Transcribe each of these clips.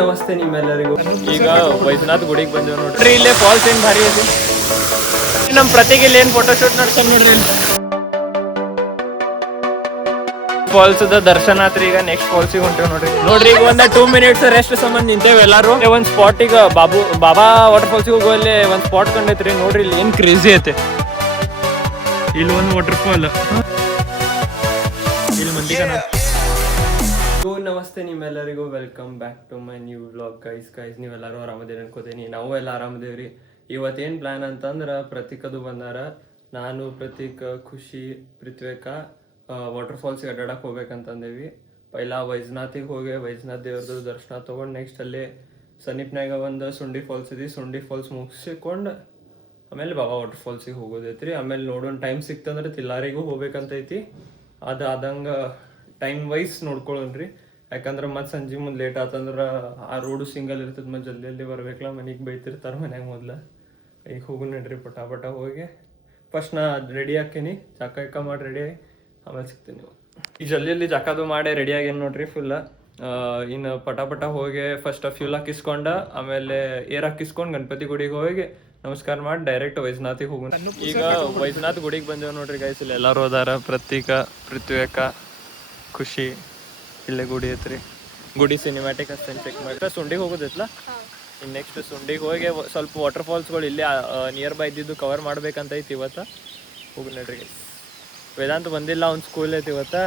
ನಮಸ್ತೆ ನಿಮ್ಮೆಲ್ಲರಿಗೂ. ಈಗ ವೈದ್ಯನಾಥ್ ಗುಡಿಗೆ ಬಂದೇವ್ ನೋಡ್ರಿ. ಇಲ್ಲೇ ಫಾಲ್ಸ್ ಏನ್ ಭಾರಿ ಐತಿ. ನಮ್ ಪ್ರತಿಗೆ ಇಲ್ಲಿ ಏನ್ ಫೋಟೋ ಶೂಟ್ ನಡ್ಸೋಣ ನೋಡ್ರಿ. ಫಾಲ್ಸ್ ದರ್ಶನ ಆತ್ರಿ. ಈಗ ನೆಕ್ಸ್ಟ್ ಫಾಲ್ಸಿಗೆ ಹೊಂಟೇವ್ ನೋಡ್ರಿ. ಈಗ ಒಂದ್ 2 minutes ರೆಸ್ಟ್ ಸಂಬಂಧ ನಿಂತೇವ್ ಎಲ್ಲಾರು. ಒಂದ್ ಸ್ಪಾಟ್ ಈಗ ಬಾಬಾ ವಾಟರ್ ಫಾಲ್ಸಿಗೆ ಹೋಗುವಲ್ಲಿ ಒಂದ್ ಸ್ಪಾಟ್ ಕಂಡೈತ್ರಿ ನೋಡ್ರಿ. ಇಲ್ಲಿ ಏನ್ ಕ್ರೇಜಿ ಐತೆ. ಇಲ್ಲಿ ಒಂದು ವಾಟರ್ ಫಾಲ್. ಇಲ್ಲಿ ಮಂದಿ ನಮಸ್ತೆ ನಿಮ್ಮೆಲ್ಲರಿಗೂ. Welcome back to my new vlog. Guys ನೀವೆಲ್ಲರೂ ಆರಾಮದೇರಿ ಅನ್ಕೋತೀನಿ. ನಾವು ಎಲ್ಲ ಆರಾಮದೇವ್ರಿ. ಇವತ್ತೇನು ಪ್ಲ್ಯಾನ್ ಅಂತಂದ್ರೆ ಪ್ರತೀಕದು ಬಂದಾರ. ನಾನು ಪ್ರತೀಕ್, ಖುಷಿ, ಪೃಥ್ವಿಕ ವಾಟರ್ ಫಾಲ್ಸ್ಗೆ ಅಡ್ಡಾಡಕ್ಕೆ ಹೋಗ್ಬೇಕಂತಂದೇವಿ. ಪೈಲ ವೈದ್ಯನಾಥಿಗೆ ಹೋಗಿ ವೈದ್ಯನಾಥ್ ದೇವ್ರದ್ದು ದರ್ಶನ ತೊಗೊಂಡು ನೆಕ್ಸ್ಟ್ ಅಲ್ಲಿ ಸನೀಪ್ನಾಗ ಒಂದು ಸುಂಡಿ ಫಾಲ್ಸ್ ಇದೆ. ಸುಂಡಿ ಫಾಲ್ಸ್ ಮುಗಿಸ್ಕೊಂಡು ಆಮೇಲೆ ಬಾಬಾ ವಾಟರ್ ಫಾಲ್ಸಿಗೆ ಹೋಗೋದೈತ್ರಿ. ಆಮೇಲೆ ನೋಡೋಣ ಟೈಮ್ ಸಿಕ್ತಂದ್ರೆ ತಿಲ್ಲಾರಿಗೂ ಹೋಗ್ಬೇಕಂತೈತಿ. ಅದು ಆದಂಗೆ ಟೈಮ್ ವೈಸ್ ನೋಡ್ಕೊಳ್ಳೋಣ್ರಿ. ಯಾಕಂದ್ರೆ ಮತ್ತೆ ಸಂಜೆ ಮುಂದೆ ಲೇಟ್ ಆತಂದ್ರೆ ಆ ರೋಡು ಸಿಂಗಲ್ ಇರ್ತದೆ. ಮತ್ತೆ ಜಲ್ದಿ ಬರ್ಬೇಕಲ್ಲ, ಮನೆಗೆ ಬೈತಿರ್ತಾರೆ ಮನ್ಯಾಗ. ಮೊದಲು ಈಗ ಹೋಗು ನಡ್ರಿ ಪಟ ಹೋಗಿ. ಫಸ್ಟ್ ನಾ ರೆಡಿ ಹಾಕೀನಿ, ಜಾಕ ಮಾಡಿ ರೆಡಿ ಆಗಿ ಆಮೇಲೆ ಸಿಗ್ತೀನಿ. ಈಗ ಜಲ್ದಿ ಜಾಕದು ಮಾಡಿ ರೆಡಿ ಆಗೇನು ನೋಡ್ರಿ ಫುಲ್. ಇನ್ನು ಪಟ ಹೋಗಿ ಫಸ್ಟ್ ಫ್ಯೂಲ್ ಹಾಕಿಸ್ಕೊಂಡ ಆಮೇಲೆ ಏರ್ ಹಾಕಿಸ್ಕೊಂಡು ಗಣಪತಿ ಗುಡಿಗೆ ಹೋಗಿ ನಮಸ್ಕಾರ ಮಾಡಿ ಡೈರೆಕ್ಟ್ ವೈದ್ಯನಾಥಿಗೆ ಹೋಗೋಣ. ಈಗ ವೈದ್ಯನಾಥ್ ಗುಡಿಗೆ ಬಂದೇವು ನೋಡ್ರಿ ಗೈಸ್. ಇಲ್ಲಿ ಎಲ್ಲರೂ ಹೋದಾರ. ಪ್ರತೀಕ, ಪೃಥ್ವಿಕ, ಖುಷಿ. ಇಲ್ಲೇ ಗುಡಿ ಐತ್ರಿ. ಗುಡಿ ಸಿನಿಮ್ಯಾಟಿಕ್ ಅಷ್ಟೇನು ಚೆಕ್ ಮಾಡಿ ಸುಂಡಿಗೆ ಹೋಗೋದೈತ್ಲ. ಇನ್ನು ನೆಕ್ಸ್ಟ್ ಸುಂಡಿಗೆ ಹೋಗಿ ಸ್ವಲ್ಪ ವಾಟರ್ ಫಾಲ್ಸ್ಗಳು ಇಲ್ಲೇ ನಿಯರ್ ಬೈ ಇದ್ದಿದ್ದು ಕವರ್ ಮಾಡ್ಬೇಕಂತ ಐತಿ ಇವತ್ತು. ಹೋಗಿ ನೋಡ್ರಿ ಗೈಸ್. ವೇದಾಂತ ಬಂದಿಲ್ಲ, ಅವ್ನ ಸ್ಕೂಲ್ ಐತಿ ಇವತ್ತು.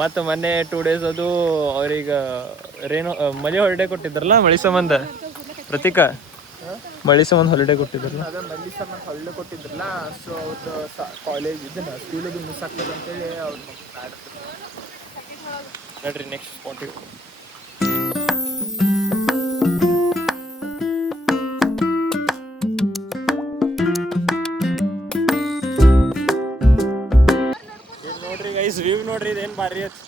ಮತ್ತು ಮೊನ್ನೆ 2 days ಅದು ಅವ್ರಿಗೆ ಮಳೆ ಹಾಲಿಡೇ ಕೊಟ್ಟಿದ್ರಲ್ಲ, ಮಳೆ ಸಂಬಂಧ. ಪ್ರತೀಕ ಮಳೆ ಸಂಬಂಧ ಹಾಲಿಡೇ ಕೊಟ್ಟಿದ್ರಲ್ಲ. ಸೊ ಅವ್ರದ್ದು ಕಾಲೇಜ್ ಇದನ್ನ ಸ್ಕೂಲಿಗೆ ಮಿಸ್ ಆಗ್ತದೆ ಅಂತೇಳಿ ಅವ್ರು ನೋಡ್ರಿ ನೆಕ್ಸ್ಟ್ ಸ್ಪಾಟಿಗೆ. ನೋಡ್ರಿ ಗೈಸ್, ವ್ಯೂ ನೋಡ್ರಿ. ಇದೇನು ಭಾರಿ ಐತಿ.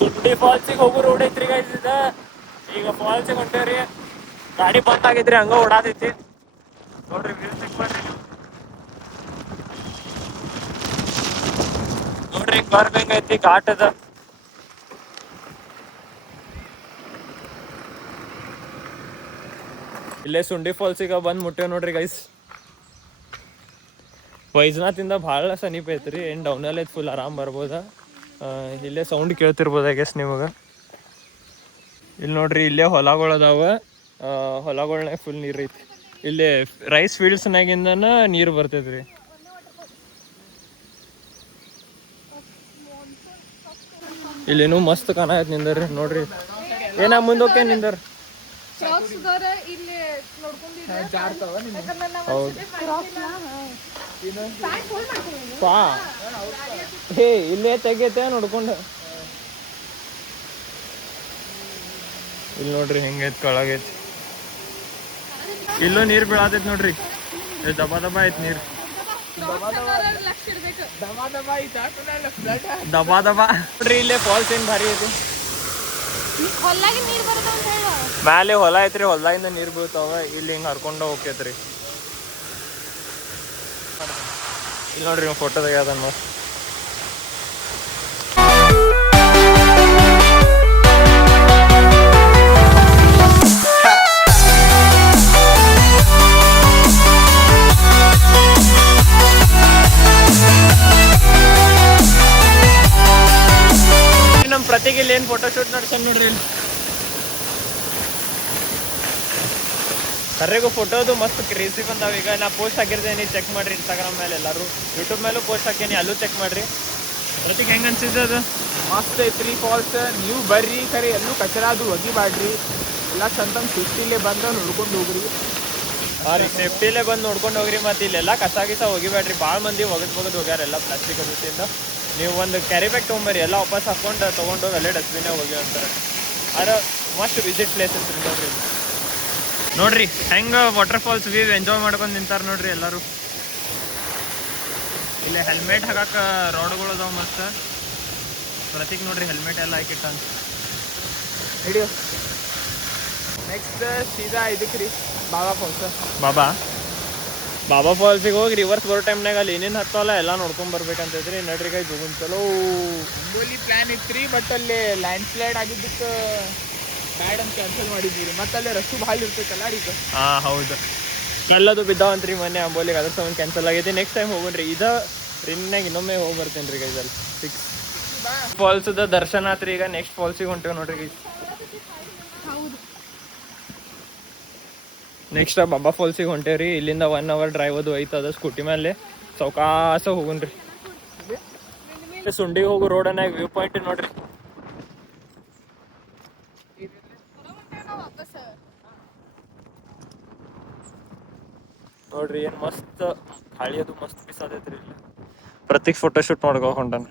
ಸುಂಡಿ ಫಾಲ್ಸಿಗೆ ಹೋಗೋ ರೋಡ್ ಐತ್ರಿ ಗೈಸ್ ಇದ. ಈಗ ಫಾಲ್ಸಿಗೆ ಹೊಂಟೇವ್ರಿ. ಗಾಡಿ ಬಂದ್ ಆಗೈತ್ರಿ, ಹಂಗ ಓಡಾತೈತಿ ನೋಡ್ರಿ. ವ್ಯೂ ಚೆಕ್ ಮಾಡ್ರಿ ನೋಡ್ರಿ. ಬರ್ಬೇಕ ಐತಿ ಘಾಟ್ ಅದ. ಇಲ್ಲೇ ಸುಂಡಿ ಫಾಲ್ಸಿಗೆ ಬಂದು ಮುಟ್ಟೇವ್ ನೋಡ್ರಿ ಗೈಸ್. ವೈದ್ಯನಾಥಿಂದ ಭಾಳ ಸಮೀಪ ಐತ್ರಿ. ಏನು ಡೌನಲ್ಲಿ ಐತಿ, ಫುಲ್ ಆರಾಮ್ ಬರ್ಬೋದ. ಇಲ್ಲೇ ಸೌಂಡ್ ಕೇಳ್ತಿರ್ಬೋದು ಐ ಗೆಸ್ ನಿಮಗೆ. ಇಲ್ಲಿ ನೋಡ್ರಿ, ಇಲ್ಲೇ ಹೊಲಗಳು ಅದಾವ. ಹೊಲಗಳ್ನಾಗ ಫುಲ್ ನೀರು ಐತಿ. ಇಲ್ಲಿ ರೈಸ್ ಫೀಲ್ಡ್ಸ್ನಾಗಿಂದನ ನೀರು ಬರ್ತೈತ್ರಿ. ಇಲ್ಲೇನು ಮಸ್ತ್ ಕಾಣತ್ ನಿಂದರ್ರಿ ನೋಡ್ರಿ. ಏನ ಮುಂದೋಕೆ ನಿಂದರ್. ಹೇ ಇಲ್ಲೇ ತೆಗೈತೆ ನೋಡ್ಕೊಂಡು. ಇಲ್ಲಿ ನೋಡ್ರಿ ಹೆಂಗೈತಿ, ಕೆಳಗೈತಿ. ಇಲ್ಲೂ ನೀರ್ ಬೀಳತೈತಿ ನೋಡ್ರಿ. ದಬ ಐತಿ ನೀರ್. ದಬಾ ನೋಡ್ರಿ. ಇಲ್ಲೇ ಫಾಲ್ಸ್ ಏನ್ ಭಾರಿ ಐತಿ. ಮ್ಯಾಲೆ ಹೊಲ ಐತ್ರಿ, ಹೊಲದಾಗಿಂದ ನೀರ್ ಬೀಳ್ತಾವ. ಇಲ್ಲಿ ಹಿಂಗ ಹರ್ಕೊಂಡ ಹೋಗ್ತೈತ್ರಿ. ಇಲ್ಲಿ ನೋಡ್ರಿ ಫೋಟೋ ತೆಗ್ಯಾದ ಮಸ್ತ್. ನಮ್ ಪ್ರತಿಗೆ ಇಲ್ಲಿ ಏನ್ ಫೋಟೋ ಶೂಟ್ ನಡ್ಸೋಣ ನೋಡ್ರಿ. ಇಲ್ಲಿ ಕರ್ರೆಗೂ ಫೋಟೋದು ಮಸ್ತ್ ಕ್ರೇಜಿ ಬಂದಾವ. ಈಗ ನಾ ಪೋಸ್ಟ್ ಹಾಕಿರ್ತೇನೆ, ಚೆಕ್ ಮಾಡ್ರಿ. ಇನ್ಸ್ಟಾಗ್ರಾಮ್ ಮೇಲೆ ಎಲ್ಲರೂ, ಯೂಟ್ಯೂಬ್ ಮೇಲೂ ಪೋಸ್ಟ್ ಹಾಕೇನಿ, ಅಲ್ಲೂ ಚೆಕ್ ಮಾಡ್ರಿ. ಪ್ರತೀಕ್ ಹೆಂಗ ಅನ್ಸಿದ್ದೆ ಅದು? ಮಸ್ತ್ ಐತ್ರಿ ಫಾಲ್ಸ್. ನೀವು ಬರ್ರಿ, ಖರೆ ಎಲ್ಲೂ ಕಚರ ಅದು ಒಗಿಬ್ಯಾಡ್ರಿ. ಎಲ್ಲ ಚಂದ ಸೇಫ್ಟಿಲೇ ಬಂದ್ರೆ ನೋಡ್ಕೊಂಡು ಹೋಗ್ರಿ. ಹಾಂ ರೀ, ಸೇಫ್ಟಿಲೇ ಬಂದು ನೋಡ್ಕೊಂಡು ಹೋಗ್ರಿ. ಮತ್ತು ಇಲ್ಲೆಲ್ಲ ಕಸ ಒಗಿಬ್ಯಾಡ್ರಿ. ಭಾಳ ಮಂದಿ ಒಗದ್ ಹೋಗ್ಯಾರ ಎಲ್ಲ ಪ್ಲಾಸ್ಟಿಕ್ ಅದರಿಂದ. ನೀವು ಒಂದು ಕ್ಯಾರಿ ಬ್ಯಾಗ್ ತೊಗೊಂಬರ್ರಿ, ಎಲ್ಲ ವಾಪಸ್ ಹಾಕೊಂಡು ತೊಗೊಂಡೋಗಿ ಅಲ್ಲೇ ಡಸ್ಟ್ಬಿನ್ನಾಗ ಹೋಗಿ ಅಂತಾರೆ. ಆದ್ರೆ ಮಸ್ಟ್ ವಿಸಿಟ್ ಪ್ಲೇಸ್ ಐತ್ರಿ ನೋಡ್ರಿ. ನೋಡ್ರಿ ಹೆಂಗೆ ವಾಟರ್ ಫಾಲ್ಸ್ ವ್ಯೂ ಎಂಜಾಯ್ ಮಾಡ್ಕೊಂಡು ನಿಂತಾರೆ ನೋಡ್ರಿ ಎಲ್ಲರೂ. ಇಲ್ಲೇ ಹೆಲ್ಮೆಟ್ ಹಾಕಕ್ಕೆ ರೋಡ್ಗಳು ಅದಾವ ಮಸ್ತ್. ಪ್ರತೀಕ್ ನೋಡ್ರಿ ಹೆಲ್ಮೆಟ್ ಎಲ್ಲ ಹಾಕಿಟ್ಟಾನ. ಹಿಡಿಯೋ ನೆಕ್ಸ್ಟ್ ಸೀದಾ ಇದಕ್ಕೆ ರೀ ಬಾಬಾ ಫಾಲ್ಸ್. ಬಾಬಾ ಬಾಬಾ ಫಾಲ್ಸಿಗೆ ಹೋಗಿ ರಿವರ್ಸ್ ಬರೋ ಟೈಮ್ನಾಗ ಅಲ್ಲಿ ಏನೇನು ಹತ್ತವಲ್ಲ ಎಲ್ಲ ನೋಡ್ಕೊಂಡ್ ಬರ್ಬೇಕಂತೈತ್ರಿ. ನಡ್ರಿ ಗೈಸ್ ಹೋಗುನ್ ಚಲೋ. ಅಂಬೋಲಿ ಪ್ಲಾನ್ ಇತ್ರಿ, ಬಟ್ ಅಲ್ಲಿ ಲ್ಯಾಂಡ್ ಸ್ಲೈಡ್ ಆಗಿದ್ದಕ್ಕೆ ಬ್ಯಾಡ್ ಅಂತ ಕ್ಯಾನ್ಸಲ್ ಮಾಡಿದ್ದೀರಿ. ಮತ್ತೆ ಅಲ್ಲಿ ರಸ್ತು ಭಾಳ ಇರ್ತೈತಲ್ಲ ಈಗ. ಹಾಂ ಹೌದು, ಕಲ್ಲದು ಬಿದ್ದಾವಂತ್ರಿ ಮೊನ್ನೆ ಅಂಬೋಲಿಗೆ, ಅದ್ರ ಸಂಬಂಧ ಕ್ಯಾನ್ಸಲ್ ಆಗೈತಿ. Next time ಹೋಗೋಣ್ರಿ. ಟ್ರೈನ್ನಾಗ ಇನ್ನೊಮ್ಮೆ ಹೋಗಿ ಬರ್ತೇನೆ ರೀ ಗೈಸ್. ಅಲ್ಲಿ ಫಿಕ್ಸ್ ಫಾಲ್ಸ್ದ ದರ್ಶನ ಆತ್ರಿ. ಈಗ ನೆಕ್ಸ್ಟ್ ಫಾಲ್ಸಿಗೆ ಹೊಂಟೇವೆ ನೋಡ್ರಿ ಗೈಸ್. ನೆಕ್ಸ್ಟ್ ಬಾಬಾ ಫಾಲ್ಸಿಗೆ ಹೊಂಟೇವ್ರಿ. ಇಲ್ಲಿಂದ 1 hour ಡ್ರೈವ್ ಅದು ಐತದ ಸ್ಕೂಟಿ ಮೇಲೆ. ಸಾವಕಾಸ ಹೋಗುಣ್ರಿ. ಸುಂಡಿಗೆ ಹೋಗೋ ರೋಡನ್ನಾಗ ವ್ಯೂ ಪಾಯಿಂಟ್ ನೋಡ್ರಿ. ನೋಡ್ರಿ ಏನ್ ಮಸ್ತ್ ಗಾಳಿ ಅದು ಮಸ್ತ್ ಬಿಸಾದೈತ್ರಿ. ಇಲ್ಲಿ ಪ್ರತೀಕ್ ಫೋಟೋ ಶೂಟ್ ಮಾಡ್ಕೊ ಹೊಂಟಾನ.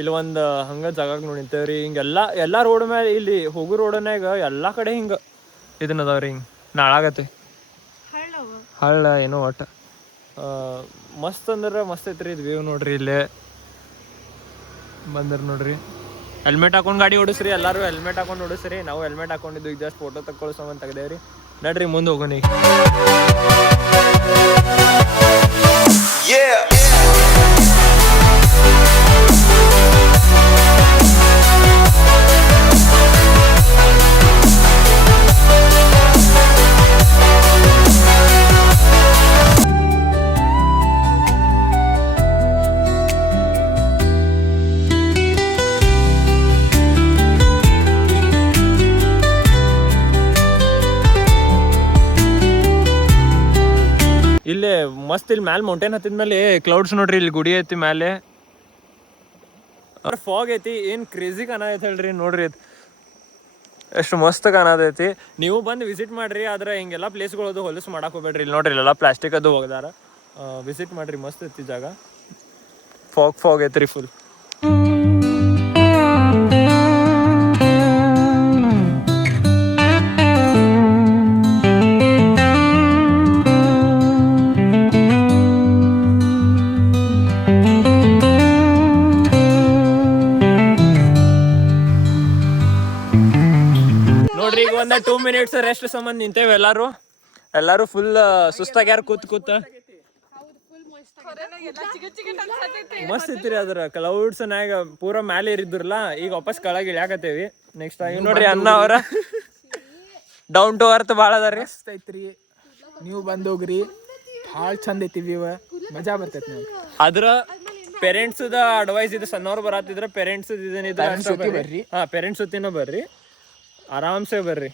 ಇಲ್ಲಿ ಒಂದು ಹಂಗ ಜಾಗಕ್ಕೆ ನೋಡಿ ನಿಂತೇವ್ರಿ. ಹಿಂಗೆಲ್ಲ ರೋಡ್ ಮೇಲೆ ಇಲ್ಲಿ ಹೋಗೋ ರೋಡನ್ಯಾಗ ಎಲ್ಲ ಕಡೆ ಹಿಂಗ ಇದನ್ನ ಅದಾವ್ರಿ. ಹಿಂಗೆ ನಾಳಾಗತ್ತೆ ಹಳ್ಳ ಏನೋ ಒಟ್ಟು ಮಸ್ತ್ ಅಂದ್ರೆ ಮಸ್ತ್ ಐತ್ರಿ. ಇದು ವ್ಯೂ ನೋಡ್ರಿ. ಇಲ್ಲೇ ಬಂದ್ರ ನೋಡ್ರಿ. ಹೆಲ್ಮೆಟ್ ಹಾಕೊಂಡು ಗಾಡಿ ಓಡಿಸ್ರಿ. ಎಲ್ಲರೂ ಹೆಲ್ಮೆಟ್ ಹಾಕೊಂಡು ಓಡಿಸ್ರಿ. ನಾವು ಹೆಲ್ಮೆಟ್ ಹಾಕೊಂಡಿದ್ದು ಈಗ ಜಸ್ಟ್ ಫೋಟೋ ತಕ್ಕೊಳ್ಳೋ ಸಂಬಂಧ ತೆಗ್ದೇವ್ರಿ. ನಡ್ರಿ ಮುಂದೆ ಹೋಗೋಣ ಈಗ. ಇಲ್ಲೇ ಮಸ್ತ್ ಇಲ್ಲಿ ಮ್ಯಾಲೆ ಮೌಂಟೇನ್ ಹತ್ತಿದ್ಮೇಲೆ ಕ್ಲೌಡ್ಸ್ ನೋಡ್ರಿ. ಇಲ್ಲಿ ಗುಡಿ ಐತಿ ಮ್ಯಾಲೆ. ಫಾಗ್ ಐತಿ. ಏನು ಕ್ರೇಜಿ ಕಾಣತೈತಿ ಹೇಳ್ರಿ. ನೋಡ್ರಿ ಎಷ್ಟು ಮಸ್ತ್ ಕಾಣತೈತಿ. ನೀವು ಬಂದು ವಿಸಿಟ್ ಮಾಡ್ರಿ. ಆದ್ರೆ ಹಿಂಗೆಲ್ಲ ಪ್ಲೇಸ್ಗಳದು ಹೊಲಸು ಮಾಡಕ್ ಹೋಗ್ಬೇಡ್ರಿ. ಇಲ್ಲಿ ನೋಡ್ರಿ ಇಲ್ಲೆಲ್ಲ ಪ್ಲಾಸ್ಟಿಕ್ ಅದು ಹೋಗದಾರ. ವಿಸಿಟ್ ಮಾಡ್ರಿ, ಮಸ್ತ್ ಐತಿ ಜಾಗ. ಫಾಗ್ ಐತ್ರಿ ಫುಲ್. ನೋಡ್ರಿ ಈಗ ಒಂದು 2 minutes ರೆಸ್ಟ್ ಸಂಬಂಧ ನಿಂತೇವೆ. ಎಲ್ಲಾರು ಫುಲ್ ಸುಸ್ತಾಗ್ಯಾರ ಕೂತ್ ಮಸ್ತ್ ಐತ್ರಿ. ಅದ್ರ ಕ್ಲೌಡ್ಸ್ ನಾಗ ಪೂರಾ ಮ್ಯಾಲೆ ಇರಿದ್ರಲ್ಲ, ಈಗ ವಾಪಸ್ ಕೆಳಗೆ ಇಳ್ಯಾಕತ್ತೇವಿ. ನೆಕ್ಸ್ಟ್ ಟೈಮ್ ನೋಡ್ರಿ ಅನ್ನ ಅವರ ಡೌನ್ ಟು ಅರ್ತ್ ಭಾಳ ಅದಾರಿ. ಮಸ್ತ್ ಐತ್ರಿ. ನೀವು ಬಂದೋಗ್ರಿ, ಭಾಳ ಚಂದ ಐತಿ ವ್ಯೂ. ಮಜಾ ಬರ್ತೈತಿ. ನೀವು ಅದ್ರ ಪೇರೆಂಟ್ಸ್ ಅಡ್ವೈಸ್ ಇದು. ಸಣ್ಣವ್ರು ಬರತ್ತಿದ್ರ ಪೇರೆಂಟ್ಸ್ ಬರ್ರಿ. ಪೇರೆಂಟ್ಸ್ ಜೊತೆನೂ ಬರ್ರಿ, ಆರಾಮ್ಸೆ ಬರ್ರಿ.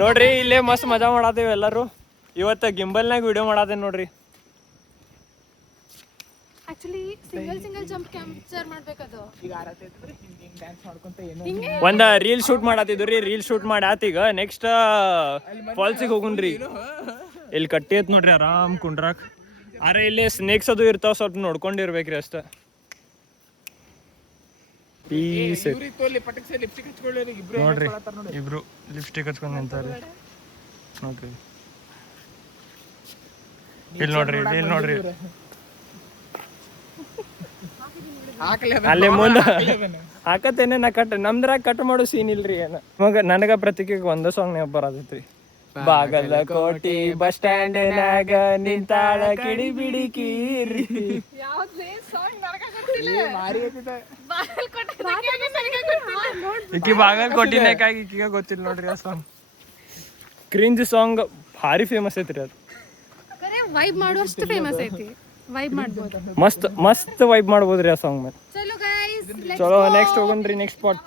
ನೋಡ್ರಿ ಇಲ್ಲೇ ಮಸ್ತ್ ಮಜಾ ಮಾಡತ್ತೇವೆ ಎಲ್ಲರೂ. ಇವತ್ತು ಗಿಂಬಲ್ನಾಗ ವಿಡಿಯೋ ಮಾಡತ್ತೇನೆ ನೋಡ್ರಿ. ಒಂದ ರೀಲ್ ಶೂಟ್ ಮಾಡತ್ತಿದ್ರಿ. ರೀಲ್ ಶೂಟ್ ಮಾಡಿ ಆತೀಗ ನೆಕ್ಸ್ಟ್ ಫಾಲ್ಸಿಗೆ ಹೋಗುಣ್ರಿ. ಇಲ್ಲಿ ಕಟ್ಟಿ ಐತ್ ನೋಡ್ರಿ ಆರಾಮ್ ಕುಂಡ್ರಾಕ್. ಆದ್ರೆ ಇಲ್ಲಿ ಸ್ನೇಕ್ಸ್ ಅದು ಇರ್ತಾವ, ಸ್ವಲ್ಪ ನೋಡ್ಕೊಂಡಿರ್ಬೇಕ್ರಿ ಅಷ್ಟ. ನೋಡ್ರಿ ಇಬ್ರು ಲಿಪ್ಸ್ಟಿಕ್ ಹಚ್ಕೊಂಡ್ ನಿಂತಾರ ನೋಡ್ರಿ. ಇಲ್ಲಿ ನೋಡ್ರಿ ಅಲ್ಲಿ ಮುಂದೆ ಹಾಕತ್ತೇನೆ. ನಾ ನಮ್ದ್ರಾಗ ಕಟ್ ಮಾಡೋ ಸೀನ್ ಇಲ್ರಿ. ಏನ ನನಗ ಪ್ರತಿಕೆಗೆ ಒಂದ ಸಾಂಗ್ ನೆನಪು ಬರತೈತ್ರಿ. ಬಾಗಲಕೋಟಿ ಬಸ್ ಸ್ಟ್ಯಾಂಡ್ ನಾಗ ನಿಂತಾಳ ಕಿಡಿ ಬಿಡಿ ಕೀರಿ. ಈಕಿ ಬಾಗಲಕೋಟಿನಾಗ ಈಕಿಗ ಗೊತ್ತಿಲ್ಲ ನೋಡ್ರಿ ಆ ಸಾಂಗ್. ಕ್ರಿಂಜ್ ಸಾಂಗ್ ಭಾರಿ ಫೇಮಸ್ ಐತ್ರಿ. ಅದು ವೈಬ್ ಮಾಡುವಷ್ಟು ಫೇಮಸ್ ಐತಿ. ವೈಬ್ ಮಾಡ್ಬೋದು, ಮಸ್ತ್ ವೈಬ್ ಮಾಡ್ಬೋದ್ರಿ ಆ ಸಾಂಗ್ ಮೇಲೆ. ಚಲೋ ನೆಕ್ಸ್ಟ್ ಹೋಗೋಣ್ರಿ. ನೆಕ್ಸ್ಟ್ ಸ್ಪಾಟ್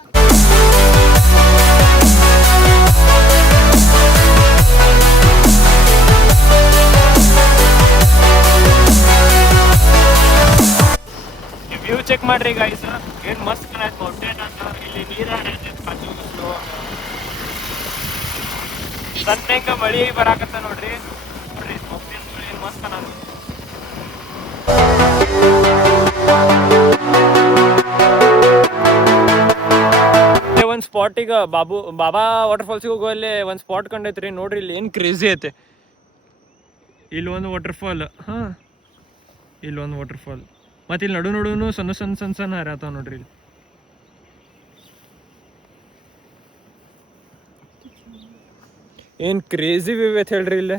ವ್ಯೂ ಚೆಕ್ ಮಾಡ್ರಿ ಗೈಸ್. ಏನ್ ಮಸ್ತ್ ಕಾಣೈತೆ ಮೌಂಟೇನ್ ಅಂತ. ಇಲ್ಲಿ ನೀರ ಸಣ್ಣಂಗ ಮಳಿ ಬರಾಕತ್ತ ನೋಡ್ರಿ. ಮೌಂಟೇನ್ ಏನ್ ಮಸ್ತ್ ಕಾಣತ್ತೆ. ಒಂದ್ ಸ್ಪಾಟ್ ಈಗ ಬಾಬಾ ವಾಟರ್ ಫಾಲ್ಸಿಗೆ ಹೋಗುವಲ್ಲಿ ಒಂದ್ ಸ್ಪಾಟ್ ಕಂಡೈತ್ರಿ. ನೋಡ್ರಿ ಇಲ್ಲಿ ಏನ್ ಕ್ರೇಜಿ ಐತೆ. ಇಲ್ಲಿ ಒಂದು ವಾಟರ್ ಫಾಲ್. ಇಲ್ಲೊಂದು ವಾಟರ್ಫಾಲ್ ಮತ್ತು ಇಲ್ಲಿ ನಡು ನಡುನು ಸಣ್ಣ ಸಣ್ಣ ಸಣ್ಣ ಸಣ್ಣ ಹರಿಯತ್ತಾವ ನೋಡ್ರಿ ಇಲ್ಲಿ. ಏನು ಕ್ರೇಜಿ ವ್ಯೂ ಐತೆ ಹೇಳ್ರಿ ಇಲ್ಲಿ.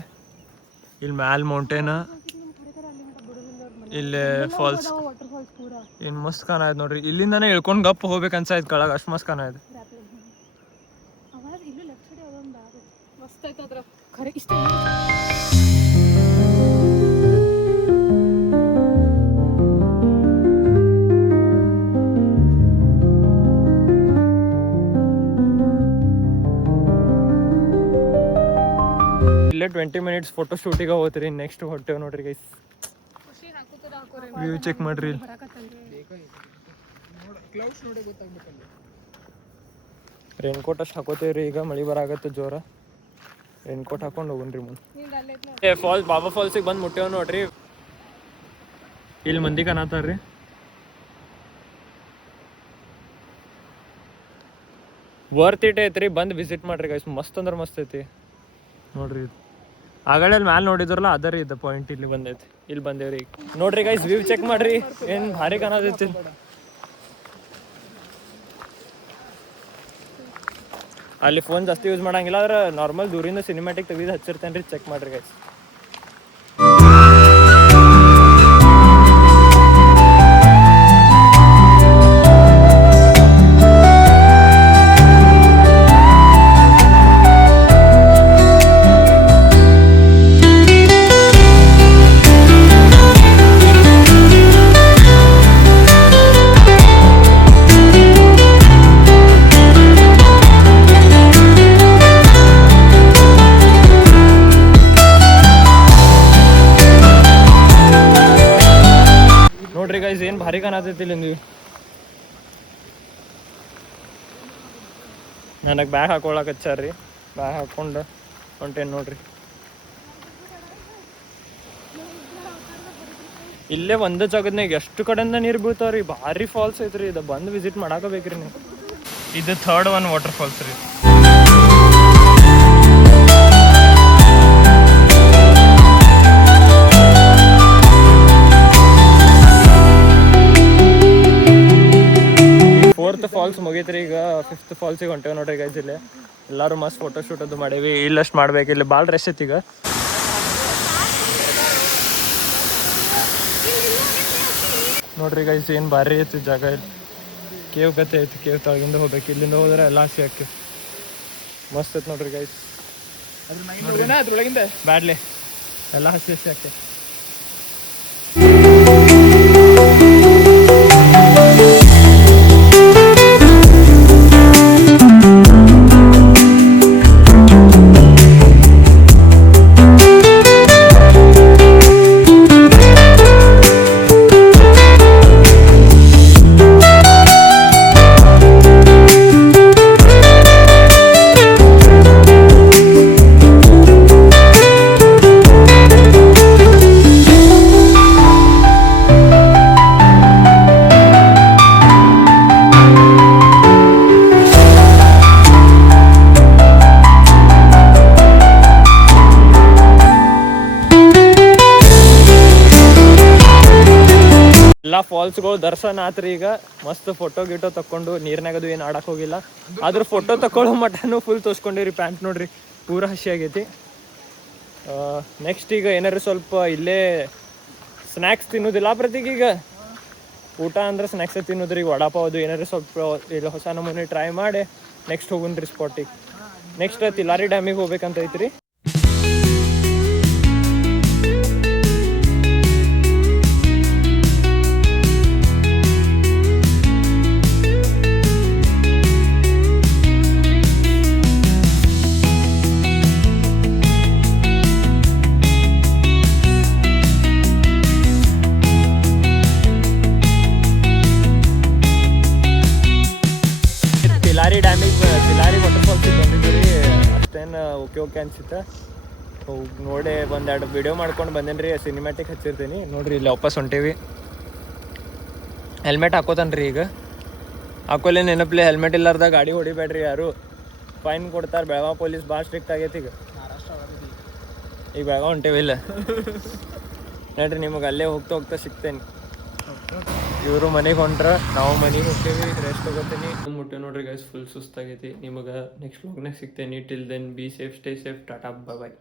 ಇಲ್ಲಿ ಮ್ಯಾಲ್ ಮೌಂಟೇನ್, ಇಲ್ಲಿ ಫಾಲ್ಸ್ ಏನು ಮಸ್ತ್ ಕಾಣಾಯ್ತು ನೋಡ್ರಿ. ಇಲ್ಲಿಂದಾನೆ ಇಳ್ಕೊಂಡು ಗಪ್ ಹೋಗ್ಬೇಕು ಅನ್ಸಾಯ್ತು ಕೆಳಗೆ, ಅಷ್ಟು ಮಸ್ತ್ ಕಾಣಾಯ್ತು. ಇಲ್ಲೇ 20 ಮಿನಿಟ್ಸ್ ಫೋಟೋ ಶೂಟಿಗೆ ಹೋಗ್ತೀರಿ. ನೆಕ್ಸ್ಟ್ ಹೊಟ್ಟೆವ್ ನೋಡ್ರಿ ಗೈಸ್, ವ್ಯೂ ಚೆಕ್ ಮಾಡ್ರಿ. ರೇನ್ಕೋಟ್ ಅಷ್ಟು ಹಾಕೋತೀವ್ರಿ. ಈಗ ಮಳೆ ಬರಾಗತ್ತೆ ಜೋರ, ರೇನ್ಕೋಟ್ ಹಾಕೊಂಡು ಹೋಗುನ್ರಿ ಮುಂದೆ. ಫಾಲ್ಸ್ ಬಾಬಾ ಫಾಲ್ಸಿಗೆ ಬಂದು ಮುಟ್ಟೇವ್ ನೋಡ್ರಿ. ಇಲ್ಲಿ ಮಂದಿ ಕಾಣತ್ತಾರ್ರಿ. ವರ್ತ್ ಇಟ್ ಐತ್ರಿ, ಬಂದು ವಿಸಿಟ್ ಮಾಡ್ರಿ ಗೈಸ್. ಮಸ್ತ್ ಅಂದ್ರೆ ಮಸ್ತ್ ಐತಿ ನೋಡ್ರಿ. ಆಗಳೇ ಮ್ಯಾಲೆ ನೋಡಿದ್ರಲ್ಲ ಅದರಿ ಇದು ಪಾಯಿಂಟ್. ಇಲ್ಲಿ ಬಂದೈತಿ, ಇಲ್ಲಿ ಬಂದೇವ್ರಿ ಈಗ ನೋಡ್ರಿ ಗೈಸ್. ವ್ಯೂ ಚೆಕ್ ಮಾಡ್ರಿ, ಏನು ಭಾರಿ ಕಾಣತೈತಿ. ಅಲ್ಲಿ ಫೋನ್ ಜಾಸ್ತಿ ಯೂಸ್ ಮಾಡಂಗಿಲ್ಲ, ಆದ್ರೆ ನಾರ್ಮಲ್ ದೂರಿಂದ ಸಿನಿಮ್ಯಾಟಿಕ್ ತೆಗೆದು ಹಚ್ಚಿರ್ತೇನೆ ರೀ. ಚೆಕ್ ಮಾಡ್ರಿ ಗೈಸ್. ನೋಡ್ರಿ ಗೈಸ್, ಏನು ಭಾರಿ ಕಾಣತೈತಿ ಇಲ್ಲಿ ನೀವು. ನನಗೆ ಬ್ಯಾಗ್ ಹಾಕೊಳಕ್ಕೆ ಹಚ್ಚಾರ್ರಿ. ಬ್ಯಾಗ್ ಹಾಕೊಂಡು ಹೊಂಟೇನು ನೋಡ್ರಿ. ಇಲ್ಲೇ ಒಂದೇ ಜಾಗದ್ನಾಗ ಎಷ್ಟು ಕಡೆಯಿಂದ ನೀರು ಬೀಳ್ತಾವ್ರಿ. ಭಾರಿ ಫಾಲ್ಸ್ ಐತ್ರಿ. ಇದು ಬಂದು ವಿಸಿಟ್ ಮಾಡಾಕಬೇಕ್ರಿ ನೀವು. ಇದು 3rd ಒನ್ ವಾಟರ್ ಫಾಲ್ಸ್ ರೀ. ಫಾಲ್ಸ್ ಮುಗೀತ್ರಿ. ಈಗ 5th ಫಾಲ್ಸಿಗೆ ಹೊಂಟೇವೆ ನೋಡ್ರಿ ಗೈಸ್. ಇಲ್ಲಿ ಎಲ್ಲರೂ ಮಸ್ತ್ ಫೋಟೋ ಶೂಟ್ ಅದು ಮಾಡೀವಿ. ಇಲ್ಲಷ್ಟು ಮಾಡ್ಬೇಕು. ಇಲ್ಲಿ ಭಾಳ ರಶ್ ಐತಿ ಈಗ. ನೋಡ್ರಿ ಗೈಸ್, ಏನು ಭಾರಿ ಐತಿ ಜಾಗ. ಇಲ್ಲಿ ಕೇವ್ ಗತೆ ಐತಿ. ಕೇವ್ ತಳಗಿಂದ ಹೋಗ್ಬೇಕು. ಇಲ್ಲಿಂದ ಹೋದ್ರೆ ಎಲ್ಲ ಹಸಿ ಹಾಕಿ ಮಸ್ತ್ ಐತಿ ನೋಡ್ರಿ ಗೈಸ್. ಅದ್ರೊಳಗಿಂದ ಬ್ಯಾಡ್ಲಿ ಎಲ್ಲ ಹಸಿ ಹಸಿ ಹಾಕಿ. ಎಲ್ಲ ಫಾಲ್ಸ್ಗಳು ದರ್ಶನ ಆತ್ರಿ. ಈಗ ಮಸ್ತ್ ಫೋಟೋ ಗಿಟೋ ತಕೊಂಡು ನೀರ್ನಾಗದು ಏನು ಆಡಕ್ಕೆ ಹೋಗಿಲ್ಲ. ಆದ್ರೆ ಫೋಟೋ ತಗೊಳ್ಳೋ ಮಟನು ಫುಲ್ ತೋರಿಸ್ಕೊಂಡಿರಿ. ಪ್ಯಾಂಟ್ ನೋಡ್ರಿ ಪೂರ ಹಸಿ ಆಗೈತಿ. ನೆಕ್ಸ್ಟ್ ಈಗ ಏನಾರು ಸ್ವಲ್ಪ ಇಲ್ಲೇ ಸ್ನ್ಯಾಕ್ಸ್ ತಿನ್ನೋದಿಲ್ಲ ಪ್ರತೀಕ್. ಈಗ ಊಟ ಅಂದ್ರೆ ಸ್ನ್ಯಾಕ್ಸೇ ತಿನ್ನೋದ್ರಿ. ಈಗ ವಡಾಪಾವ್ ಅದು ಏನಾರು ಸ್ವಲ್ಪ ಇಲ್ಲ ಹೊಸ ನಮೂನೆ ಟ್ರೈ ಮಾಡಿ ನೆಕ್ಸ್ಟ್ ಹೋಗುನ್ರಿ ಸ್ಪಾಟಿಗೆ. ನೆಕ್ಸ್ಟ್ ತಿಲಾರಿ ಡ್ಯಾಮಿಗೆ ಹೋಗ್ಬೇಕಂತ ಐತ್ರಿ. ತಿಲಾರಿ ಡ್ಯಾಮಿಗೆ, ತಿಲಾರಿ ವಾಟರ್ಫಾಲ್ಸಿಗೆ ಬಂದಿದ್ದೀವಿ. ಅಷ್ಟೇನು ಓಕೆ ಅನ್ಸುತ್ತೆ. ನೋಡಿ ಒಂದೆರಡು ವಿಡಿಯೋ ಮಾಡ್ಕೊಂಡು ಬಂದೇನಿ ರೀ. ಸಿನಿಮ್ಯಾಟಿಕ್ ಹಚ್ಚಿರ್ತೀನಿ ನೋಡ್ರಿ. ಇಲ್ಲಿ ವಾಪಸ್ ಹೊಂಟೇವಿ. ಹೆಲ್ಮೆಟ್ ಹಾಕೋತಾನ್ರಿ. ಈಗ ಹಾಕೋಲೆ ನೆನಪಲೆ ಹೆಲ್ಮೆಟ್ ಇಲ್ಲಾರ್ದಾಗ ಗಾಡಿ ಹೊಡಿಬೇಡ್ರಿ ಯಾರು. ಫೈನ್ ಕೊಡ್ತಾರೆ. ಬೆಳಗಾವಿ ಪೊಲೀಸ್ ಭಾಳ ಸ್ಟ್ರಿಕ್ಟ್ ಆಗೈತಿ. ಈಗ ಬೆಳಗಾವಿ ಹೊಂಟೇವಿ. ಇಲ್ಲ ನೋಡ್ರಿ ನಿಮಗೆ ಅಲ್ಲೇ ಹೋಗ್ತಾ ಹೋಗ್ತಾ ಸಿಗ್ತೇನೆ. ಇವರು ಮನೆಗೆ ಹೊಂಟ್ರ, ನಾವು ಮನೆಗೆ ಹೋಗ್ತೇವಿ, ರೆಸ್ಟ್ ತಗೋತೀನಿ. ಮುಟ್ಟೆ ನೋಡ್ರಿ ಗೈಸ್, ಫುಲ್ ಸುಸ್ತಾಗೈತಿ. ನಿಮಗೆ ನೆಕ್ಸ್ಟ್ ವ್ಲಾಗ್ನಾಗ ಸಿಗ್ತೇನೆ. Till then be safe, stay safe, tata, bye.